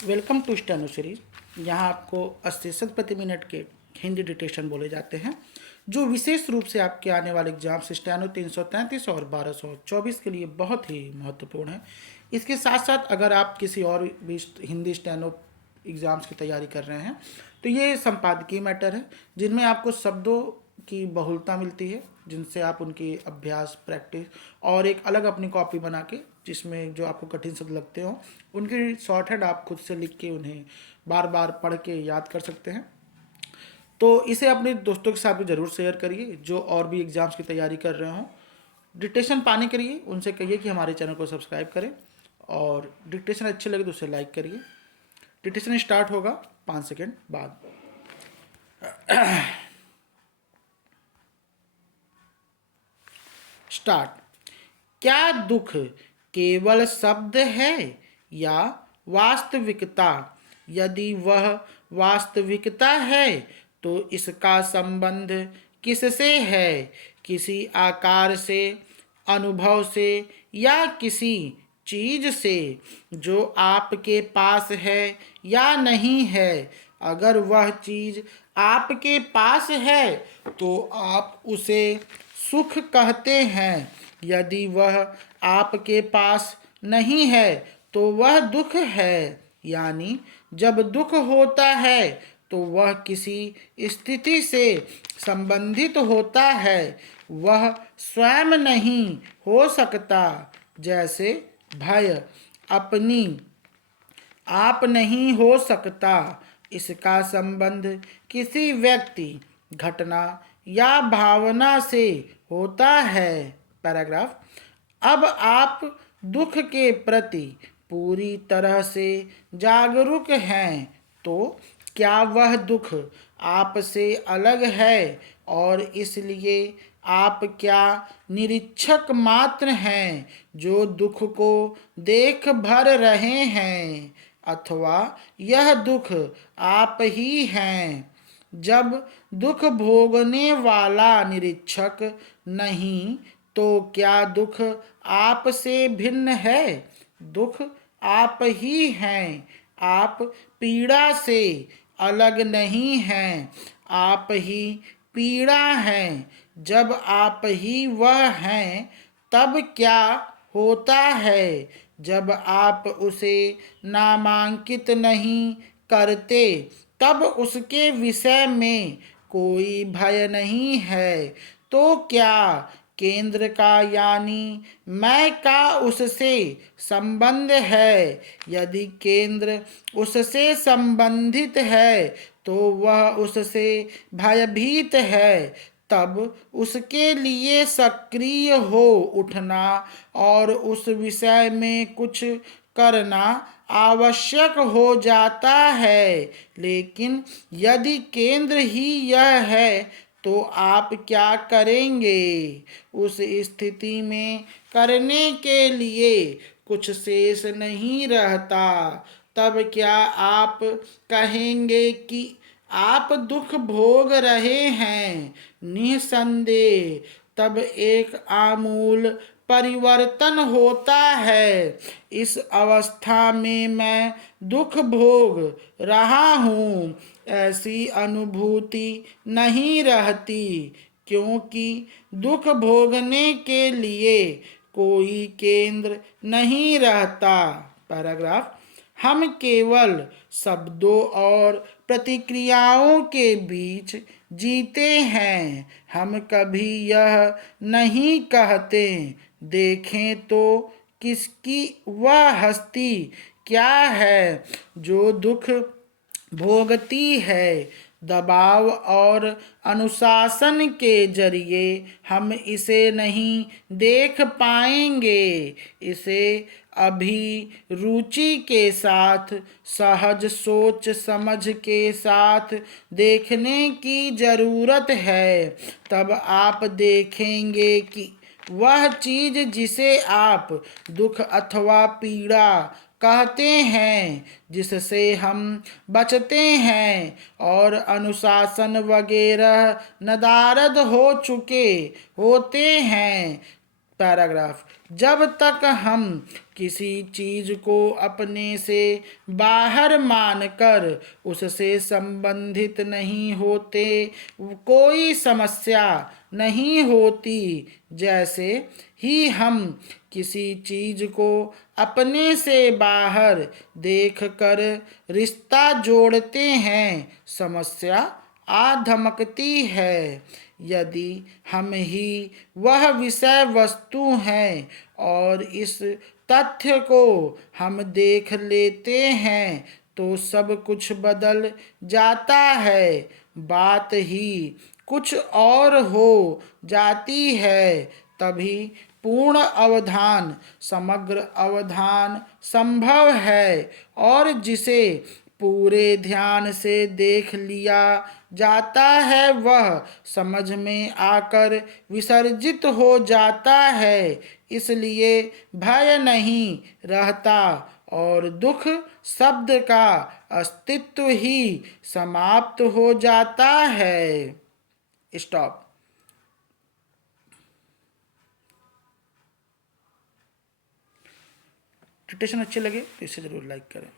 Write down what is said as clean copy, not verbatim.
Welcome to steno series. यहाँ आपको 80 प्रति मिनट के हिंदी डिक्टेशन बोले जाते हैं, जो विशेष रूप से आपके आने वाले एग्जाम से स्टेनो 333 और 1224 के लिए बहुत ही महत्वपूर्ण है। इसके साथ साथ अगर आप किसी और भी हिंदी स्टेनो एग्ज़ाम्स की तैयारी कर रहे हैं तो ये संपादकीय मैटर है, जिनमें आपको शब्दों की बहुलता मिलती है, जिनसे आप उनकी अभ्यास, प्रैक्टिस और एक अलग अपनी कॉपी बना के, जिसमें जो आपको कठिन शब्द लगते हो उनकी शॉर्ट हैंड आप खुद से लिख के उन्हें बार बार पढ़ के याद कर सकते हैं। तो इसे अपने दोस्तों के साथ भी ज़रूर शेयर करिए जो और भी एग्ज़ाम्स की तैयारी कर रहे हों। डिक्टेशन पाने के लिए उनसे कहिए कि हमारे चैनल को सब्सक्राइब करें, और डिक्टेशन अच्छे लगे तो उसे लाइक करिए। डिक्टेशन स्टार्ट होगा 5 सेकेंड बाद। स्टार्ट। क्या दुख केवल शब्द है या वास्तविकता? यदि वह वास्तविकता है तो इसका संबंध किससे है? किसी आकार से, अनुभव से या किसी चीज से जो आपके पास है या नहीं है? अगर वह चीज आपके पास है तो आप उसे सुख कहते हैं। यदि वह आपके पास नहीं है तो वह दुख है। यानी जब दुख होता है तो वह किसी स्थिति से संबंधित होता है, वह स्वयं नहीं हो सकता। जैसे भय अपनी आप नहीं हो सकता। इसका संबंध किसी व्यक्ति, घटना या भावना से होता है। पैराग्राफ। अब आप दुख के प्रति पूरी तरह से जागरूक हैं, तो क्या वह दुख आपसे अलग है और इसलिए आप क्या निरीक्षक मात्र हैं जो दुख को देख भर रहे हैं, अथवा यह दुख आप ही हैं? जब दुख भोगने वाला निरीक्षक नहीं तो क्या दुख आपसे भिन्न है? दुख आप ही हैं। आप पीड़ा से अलग नहीं हैं, आप ही पीड़ा हैं। जब आप ही वह हैं तब क्या होता है? जब आप उसे नामांकित नहीं करते तब उसके विषय में कोई भय नहीं है। तो क्या केंद्र का यानी मैं का उससे संबंध है? यदि केंद्र उससे संबंधित है तो वह उससे भयभीत है। तब उसके लिए सक्रिय हो उठना और उस विषय में कुछ करना आवश्यक हो जाता है। लेकिन यदि केंद्र ही यह है तो आप क्या करेंगे? उस स्थिति में करने के लिए कुछ शेष नहीं रहता। तब क्या आप कहेंगे कि आप दुख भोग रहे हैं? निसंदेह तब एक आमूल परिवर्तन होता है। इस अवस्था में मैं दुख भोग रहा हूँ ऐसी अनुभूति नहीं रहती, क्योंकि दुख भोगने के लिए कोई केंद्र नहीं रहता। पैराग्राफ। हम केवल शब्दों और प्रतिक्रियाओं के बीच जीते हैं। हम कभी यह नहीं कहते, देखें तो किसकी वह हस्ती क्या है जो दुख भोगती है। दबाव और अनुशासन के जरिए हम इसे नहीं देख पाएंगे। इसे अभिरुचि के साथ, सहज सोच समझ के साथ देखने की जरूरत है। तब आप देखेंगे कि वह चीज जिसे आप दुख अथवा पीड़ा कहते हैं, जिससे हम बचते हैं और अनुशासन वगैरह नदारद हो चुके होते हैं। पैराग्राफ। जब तक हम किसी चीज को अपने से बाहर मानकर उससे संबंधित नहीं होते, कोई समस्या नहीं होती। जैसे ही हम किसी चीज को अपने से बाहर देखकर रिश्ता जोड़ते हैं, समस्या आ धमकती है। यदि हम ही वह विषय वस्तु हैं और इस तथ्य को हम देख लेते हैं तो सब कुछ बदल जाता है, बात ही कुछ और हो जाती है। तभी पूर्ण अवधान, समग्र अवधान संभव है, और जिसे पूरे ध्यान से देख लिया जाता है वह समझ में आकर विसर्जित हो जाता है। इसलिए भय नहीं रहता और दुख शब्द का अस्तित्व ही समाप्त हो जाता है। स्टॉप। डिटेक्शन अच्छे लगे तो इसे जरूर लाइक करें।